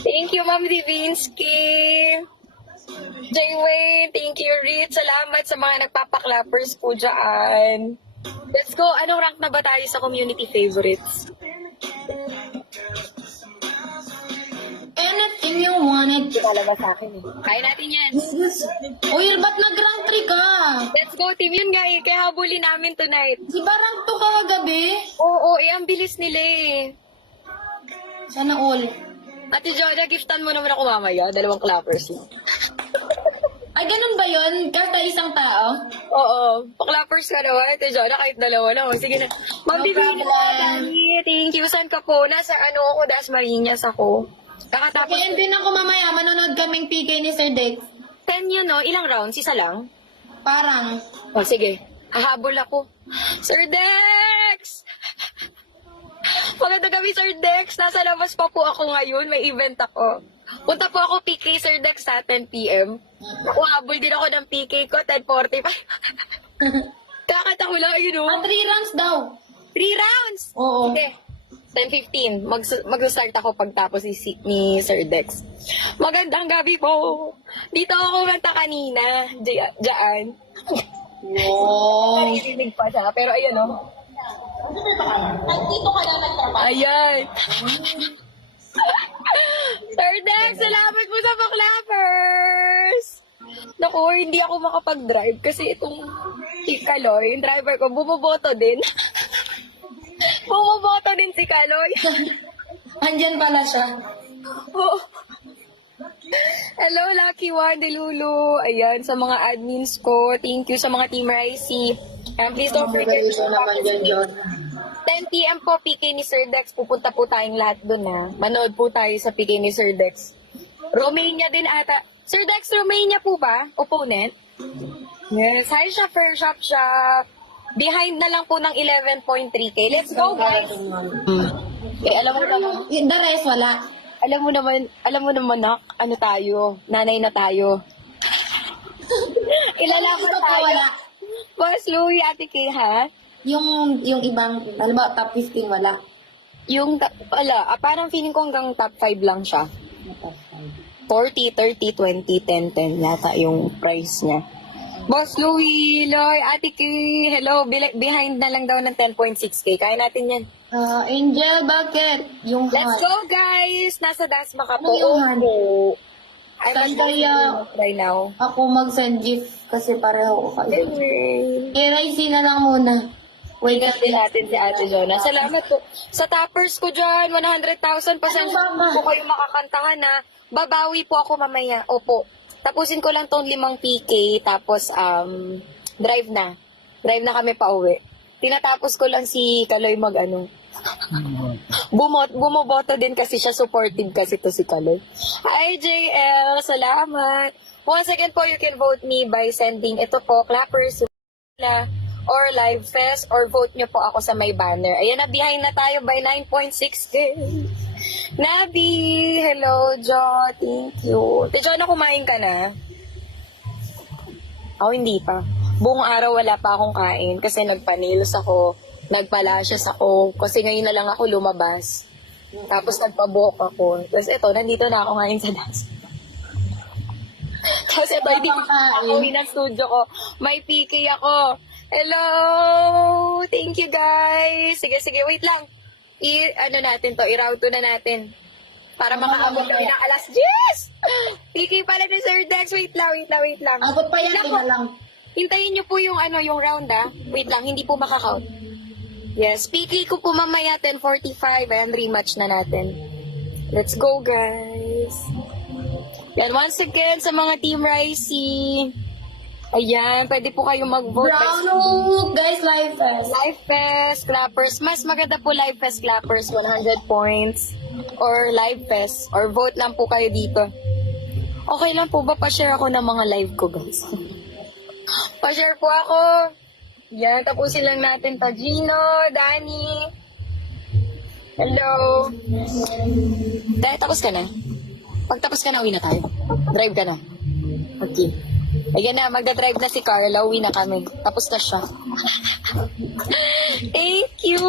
Thank you, Ma'am Divinsky. Jayway, thank you, Rich. Salamat sa mga nagpapaklappers po dyan. Let's go. Anong rank na ba tayo sa community favorites? Anything you wanted. Ito talaga sa akin eh. Kaya natin yan. Uy, ba't nag-rank 3 ka? Let's go, team. Yun nga eh. Kaya habulin namin tonight. Di ba rank 2 ka kagabi? Oo, ang bilis nila eh. Sana all. Ate Joda, giftan mo naman ako mamaya. 2 clappers lang. Ay, ganun ba yun? Kada isang tao? Oo. Pa-clappers ka naman. Ate Joda, kahit 2 na. Sige na. Ma'am No Divina, problem. thank you. Saan ka po? Nasa ano ako, Dasmariñas ako. Kakatapos Kaya din ako mamaya, manonood kaming PK ni Sir Dex. 10 yun, no? Ilang rounds? Isa lang? Parang. O, sige. Hahabol ako. Sir Dex! Maganda gabi, Sir Dex. Nasa labas pa po ako ngayon. May event ako. Punta po ako PK, Sir Dex, sa 10 p.m. Ako, habol din ako ng PK ko, 10:45. Kakatawa lang, yun, no? 3 rounds daw. 3 rounds! Oo. Okay. 10:15. Mag-start ako pagtapos ni Sir Dex. Magandang gabi po. Dito ako kumanta kanina. Diyan. Wow. Naririnig pa siya. Pero ayan, no? Dito ka lang nagtrabaho. Ayan. Sir Dex, salamat po sa pa-clappers! Naku, hindi ako makapag-drive kasi itong si Kaloy, yung driver ko, bumoboto din. Bumoboto din si Kaloy. Andyan pala siya. Oh. Hello, Lucky One, Delulu. Ayan, sa mga admins ko. Thank you sa mga Team Ricey. And please don't forget to naman dyan, John. 10 p.m. po, PK ni Sir Dex. Pupunta po tayong lahat doon, ha. Manood po tayo sa PK ni Sir Dex. Romania din ata. Sir Dex, Romania po ba? Opponent? Yes. Hi, Shopper, Shop. Behind na lang po ng 11.3K. Let's go, guys. Eh, alam mo naman, The rest, wala. alam mo naman, nak, ano tayo? Nanay na tayo. Ilalaban Ito pa tayo. wala. Boss Louie, Ate Kay, ha? Yung ibang, halimbawa, top 15 wala. Parang feeling ko hanggang top 5 lang siya. 40, 30, 20, 10, 10 yata yung price niya. Boss Louie, Loy, Ate Kay, hello, behind na lang daw ng 10.6K. Kaya natin yan. Angel, bakit? Yung Let's heart. go, guys! Nasa Dasma ka po. Ano yung heart? Oo. I'm Saan kaya right now. ako mag-send gift kasi pareho ko kayo. Anyway. KYC na lang muna. Wait, Tingnan din natin si Ate Jonah. Salamat po. Sa toppers ko dyan, 100,000. Pasensya Ano ba? po kayo makakantahan na. Babawi po ako mamaya. Opo. Tapusin ko lang tong 5 PK. Tapos, drive na. Drive na kami pa uwi. Tinatapos ko lang si Kaloy bumoboto din kasi siya. Supportive kasi to si Kaloy. Hi, JL. Salamat. Once again po, you can vote me by sending ito po, clappers, or live fest, or vote nyo po ako sa may banner. Ayan na, behind na tayo by 9.6K. Nabi, hello, Jo, thank you. Jo, na kumain ka na? Ako hindi pa. Buong araw wala pa akong kain kasi nagpa-nails ako, nagpa-lashes ako, kasi ngayon na lang ako lumabas. Tapos nagpa-buhok ako. Tapos ito, nandito na ako ngayon sa das. Tapos ito, hindi ko ako ng studio ko. May PK ako. Hello! Thank you, guys! Sige, wait lang. Natin to, i-route na natin. Para makaabot kami ng alas 10! PK pala ni Sir Dex. Wait lang. Abot pa yan, tingnan lang. Hintayin nyo po yung round, Wait lang, hindi po makakount. Yes, PK ko po mamaya 10:45 and rematch na natin. Let's go, guys! Yan, once again, sa mga Team Ricey. Ayan, pwede po kayo mag-vote. Brown guys, live fest. Live Fest, Clappers. Mas maganda po Live Fest, Clappers, 100 points. Or Live Fest. Or vote lang po kayo dito. Okay lang po ba pa-share ako ng mga live ko, guys? Pa-share po ako. Yan, tapusin lang natin pa. Gino, Danny. Hello. Dahil tapos ka na? Pagtapos ka na, uwi na tayo. Drive ka na. Okay. Ayan na, magdadrive na si Carla. Uwi na kami. Tapos na siya. Thank you.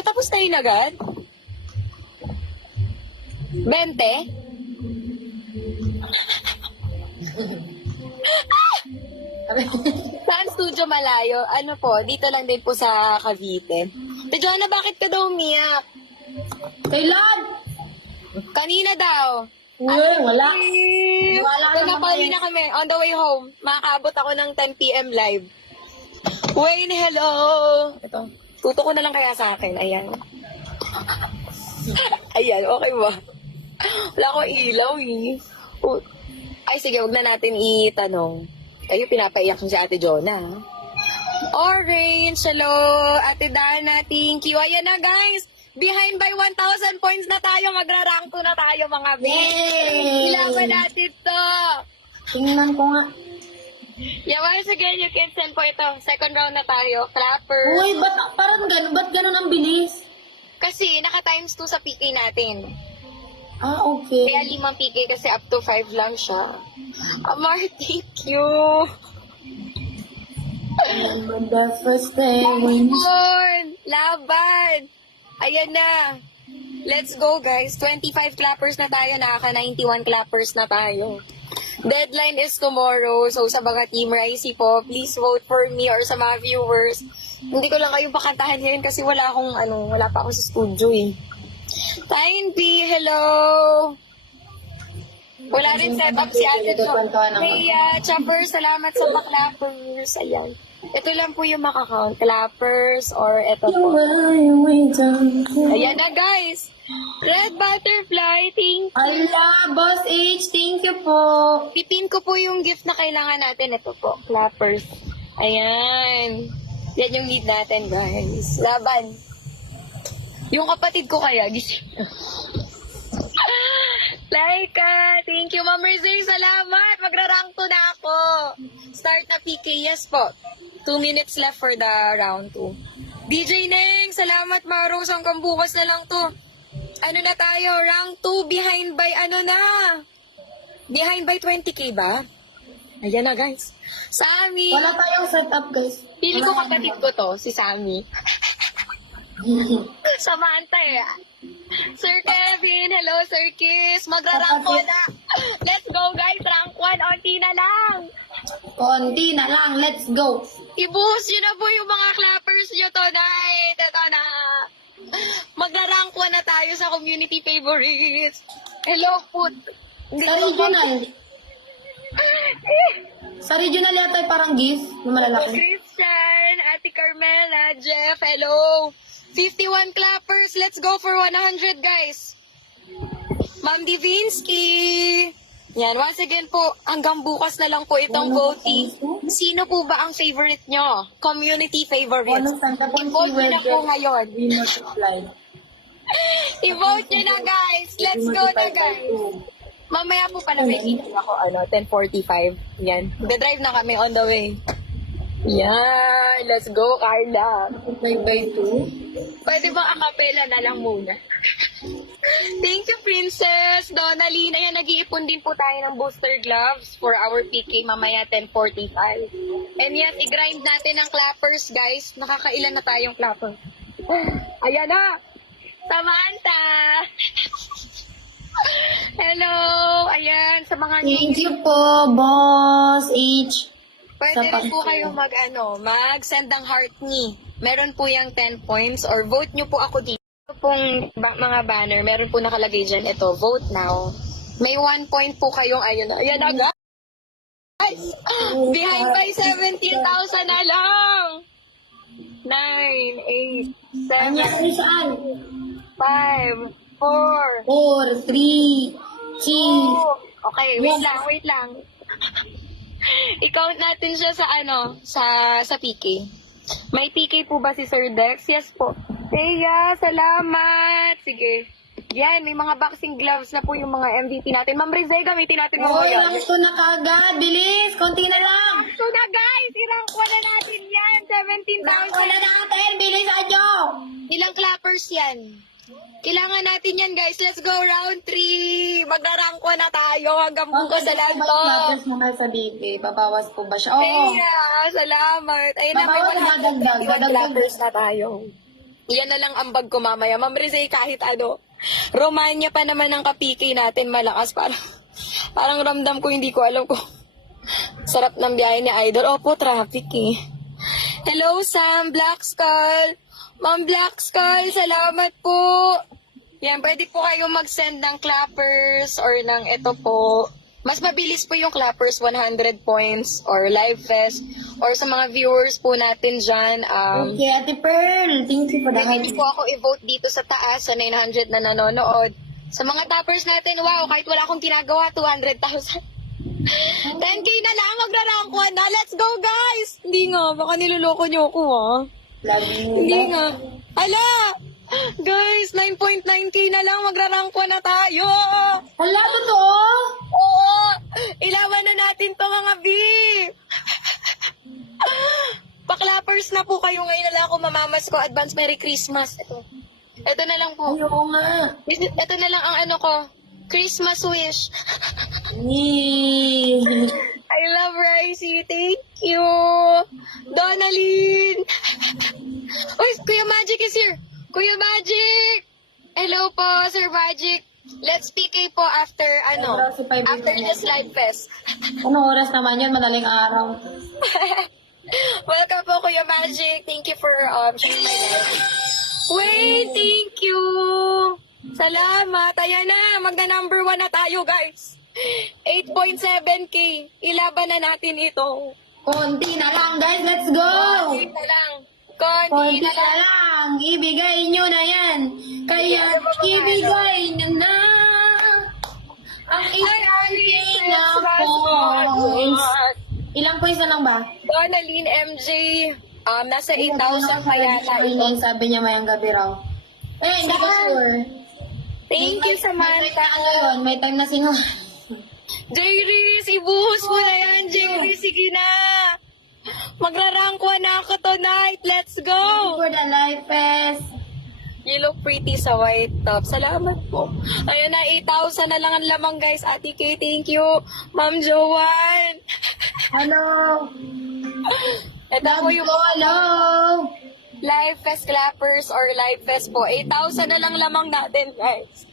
Tapos na yun agad? 20? Saan studio malayo? Ano po, dito lang din po sa Cavite. Te Jonah, bakit ka daw umiyak? Kailan? Kanina daw. Uy, wala. Eh, Wala ka naman Pauwi eh. na kami. On the way home. Makakaabot ako ng 10 p.m. live. Wayne, hello! Ito. Tuto ko na lang kaya sa akin. Ayan. Ayan, okay ba? Wala ko ilaw eh. Oh. Ay, sige, wag na natin itanong. Kayo, pinapaiyak niyo si Ate Jonah. Orange, hello! Ate Dana, thank you. Ayan na, guys! Behind by 1,000 points na tayo. Magra-rank 2 na tayo, mga babe. Yay! Ilaban natin to. Tingnan ko nga. Yeah, once again, you can send po ito. Second round na tayo. Clapper. Uy, ba't ganun ang bilis? Kasi, naka-times 2 sa PK natin. Ah, okay. Kaya 5 PK kasi up to 5 lang siya. Amar, thank you. Remember the first day when... Laban! Laban! Ayan na. Let's go, guys. 25 clappers na tayo. Nakaka-91 clappers na tayo. Deadline is tomorrow. So, sa mga Team Ricey po, please vote for me or sa mga viewers. Hindi ko lang kayo pakantahan ngayon kasi wala pa ako sa studio eh. Tyne B, hello! Wala rin setup si Ate Jo. Hey, Chopper, salamat sa clappers. Ayan. Ito lang po yung makakount. Clappers or ito po. Ayan na, guys. Red Butterfly, thank you. Ala, Boss H, thank you po. Pipin ko po yung gift na kailangan natin. Ito po, clappers. Ayan. Yan yung need natin, guys. Laban. Yung kapatid ko kaya, gising. Laika, thank you, Ma'am Rizing. Salamat. Magra-rank 2 na ako. Start na PK. Yes po. 2 minutes left for the round 2. DJ Neng, salamat, Maros. Hanggang bukas na lang to. Ano na tayo? Round 2 behind by ano na? Behind by 20k ba? Ayan na, guys. Sammy. Wala tayong setup, guys. Pili ko kapatid ko to, si Sammy. Samantha eh. Sir Kevin, hello Sir Kiss. Magra-rank 1 na. Let's go, guys. Rank 1, onti na lang. Konti na lang, let's go. Ibuhos nyo na po yung mga clappers nyo tonight. Ito na. Magra-rank 1 na tayo sa community favorites. Hello, Put. Sa regional. Sa regional yata parang gift na malalaki. Christian, Ate Carmela, Jeff, hello. 51 clappers. Let's go for 100, guys. Ma'am Divinsky. Yan, once again po, hanggang bukas na lang po itong voting. Sino po ba ang favorite nyo? Community favorites. I-vote nyo na po ngayon. I-vote nyo na, guys. Let's go na, guys. Mamaya po pala may meeting ako, 10:45. Yan. Drive na kami on the way. Yan. Let's go, Carla. 5x2. Pwede ba acapella na lang muna? Thank you, Princess. Donalyn, ayan, nag-iipon din po tayo ng booster gloves for our PK mamaya 10:45. And yes, i-grind natin ang clappers, guys. Nakakailan na tayong clappers. Ayan na! Samantha! Hello! Ayan, sa mga Thank you po, Boss H. pwede rin po kayong mag-send ng heart me. Meron po yung 10 points or vote nyo po ako dito. Ito pong mga banner, meron po nakalagay dyan. Ito, vote now. May 1 point po kayong, ayan na guys! Behind by 17,000 na lang! 9, 8, Anya, saan? 7, 5, 4, 4, 3, 2. Okay, wait lang. I-count natin siya sa PK. May PK po ba si Sir Dex? Yes po. Teya, salamat. Sige. Yan, may mga boxing gloves na po yung mga MVP natin. Ma'am Rizay, gamitin natin mga Oy, yan. lang ito na kagad. Bilis, konti na lang. So na guys, i-rank 1 na natin yan. 17,000. Wala na natin, bilis adyo. Ilang clappers yan? Kailangan natin yan, guys. Let's go, round 3. Magra-rank 1 na tayo hanggang bukas sa lang to. Tapos mo nga sa BB, babawas po ba siya? Oo. Teya, salamat. Ayun na, may Babawas, madagdag. 121 clappers na tayo. Yan na lang ang bag ko mamaya. Ma'am Rizay, kahit Romania pa naman ang kapiki natin malakas para Parang ramdam ko, hindi ko alam kung sarap ng biyahe ni Idol. Opo, traffic eh. Hello, Sam Black Skull. Ma'am Black Skull, salamat po. Yan, pwede po kayo mag-send ng clappers or ng ito po. Mas mabilis po yung clappers, 100 points or live fest. Or sa mga viewers po natin dyan, Okay, Ate Pearl. Thank you for the pwede po ako i-vote dito sa taas sa 900 na nanonood. Sa mga toppers natin, wow, kahit wala akong ginagawa, 200,000. 10K na lang, magra-rank 1 na. Let's go, guys! Hindi nga, baka niloloko niyo ako, ah. Love you. Hindi nga. Hala! Guys, 9.9K na lang, magra-rank 1 na tayo! Hala, totoo? Oo! Ilawan na natin to, mga B! Paklappers na po kayo ngayon na lang ako mamamas ko. Advance Merry Christmas. Ito na lang po. Oo nga. Ito na lang ang ano ko. Christmas wish. Yay. I love Ricey. Thank you. Donalyn. Uy, Kuya Magic is here. Kuya Magic. Hello po, Sir Magic. Let's PK po after, after this live fest. Anong oras naman yun? Madaling araw. Welcome po, Kuya Magic. Thank you for sharing my life. Wait, thank you. Salamat. Ayan na, magna-number 1 na tayo, guys. 8.7K. Ilaban na natin ito. Konti na lang, guys. Let's go! Konti na lang. Konti Konti na na lang. lang. Ibigay nyo na yan. Kaya ibigay nyo na ang isang points. Ilang points na lang ba? Donalyn MJ, nasa 8,000 pa yata ito. Sabi niya mayang gabi raw. Eh, hindi ko sure. Thank you, Samantha. Ngayon, may time na sino. Jayris, ibuhos mo na yan, Jayris. Sige na. Magra-rank 1 na ako tonight. Let's go. For the life fest. You look pretty sa white top. Salamat po. Ayun na, 8,000 na lang ang lamang, guys. Ate Kay, thank you. Ma'am Joanne. Hello. Ito po yung Hello. live fest clappers or live fest po. 8,000 na lang lamang natin, guys.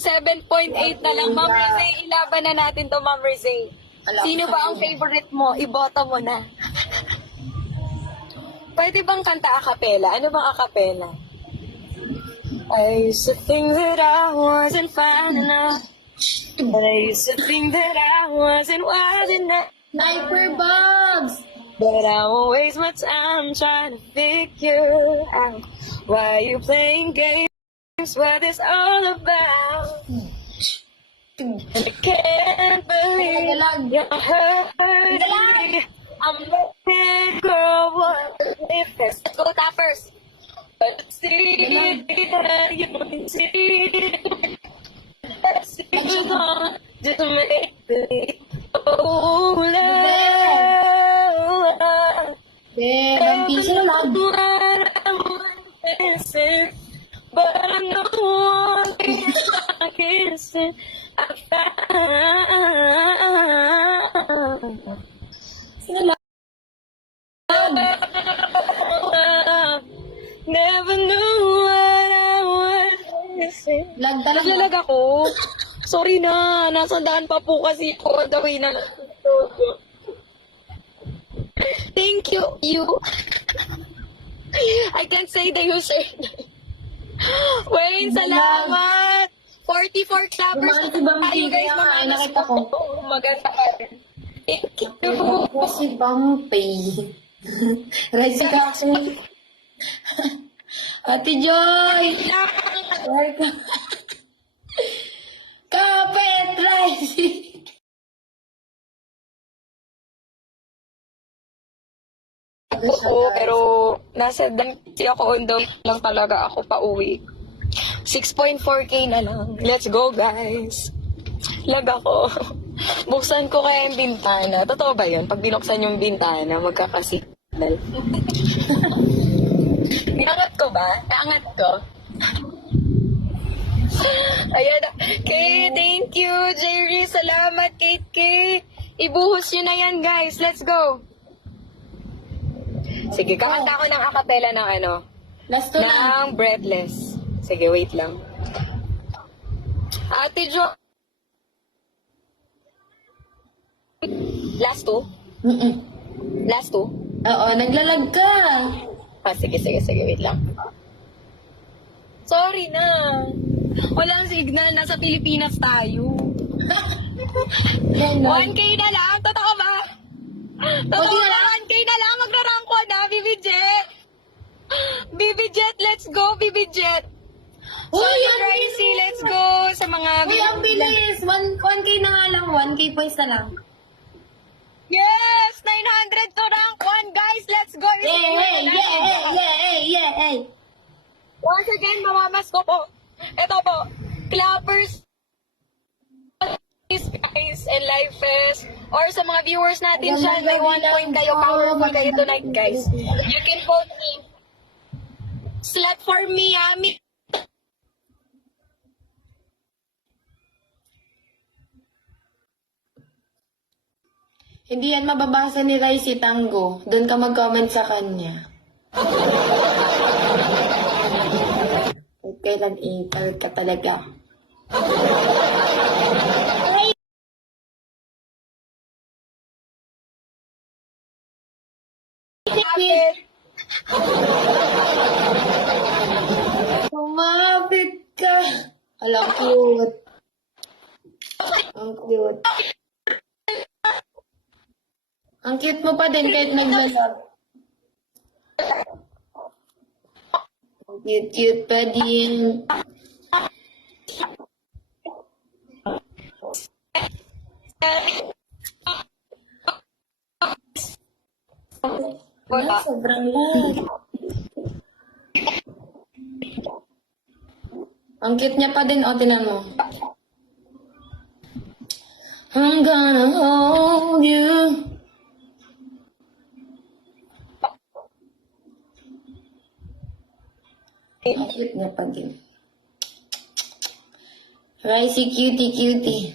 7.8 na lang. Ma'am Rizay, ilaban na natin to, Ma'am Rizay. Sino ba ang favorite mo? Iboto mo na. Pwede bang kanta a cappella? Ano bang a cappella? I used to think that I wasn't fine enough. But I used to think that I wasn't wise enough. Sniper Bugs. But I won't waste my time trying to figure out why you playing games, what it's all about. And I can't believe you're hurting me. I'm looking, girl, what if this? Let's go toppers. But see that you can see. Let's see you on, just make believe. Oh, love. Vampiro lang. But I know one thing I can't say. I found. Sino lang? Never knew what I was missing. Lag talaga. Naglalag ako. Sorry na. Nasa daan pa po kasi ko. The way na. Thank you. You. I can't say the user. Wayne, salamat. 44 clappers. Bumalik si Bambi. Tayo, guys, Kaya nga, mamamas nakita ko. Maganda ka rin. Thank you. Si Bumpy. Resi ka kasi. Ate Joy. Welcome. Kapit, Resi. Oo, pero nasa dangti ako undong lang talaga ako pa uwi. 6.4K na lang. Let's go, guys. Lag ako. Buksan ko kaya yung bintana. Totoo ba yun? Pag binuksan yung bintana, magkakasignal. Iangat ko ba? Iangat ko? Ayan. Kay, thank you. Jerry, salamat. Kate K. Ibuhos nyo na yan, guys. Let's go. Sige, kakanta ko ng acapella ng ano? Last two lang. Ng Breathless. Sige, wait lang. Ate Jo, Last two? Mm-mm. Last two? Oo, naglalag ka. Sige, wait lang. Sorry na. Walang signal, nasa Pilipinas tayo. Yan lang. 1K na lang, totoo ba? Totoo Konti na ba? lang. 1K na lang, magra-rank ko na, BBJet. BBJet, let's go, BBJet. Uy, Sorry, ang Gracie, bilis. let's go sa mga Uy, ang bilis. 1K na nga lang. 1K points na lang. Yes! 900 to rank 1, guys! Let's go! Yay! Once again, mamamas ko po. Ito po, clappers guys and live fest or sa mga viewers natin dyan, may 1 point kayo, powerful kayo tonight, guys. You can vote me. Slot for me, Ami. Hindi yan mababasa ni Raisi Tango. Doon ka mag-comment sa kanya. Kailan intel ka talaga. Kapit. Kumapit ka. Alam, cute. Ang cute. Ang cute mo pa din kahit naglalab. Ang cute pa din. Wala. Sobrang lag. Ang cute niya pa din, o, tinan mo. I'm gonna hold you. Ang cute niya pa din. Ricey cutie.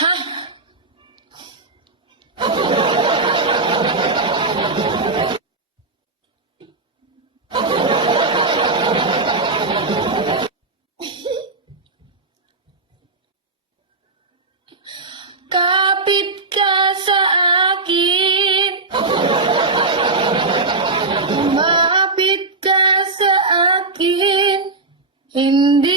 Ha? Kapit ka sa akin. Lumapit ka sa akin. Hindi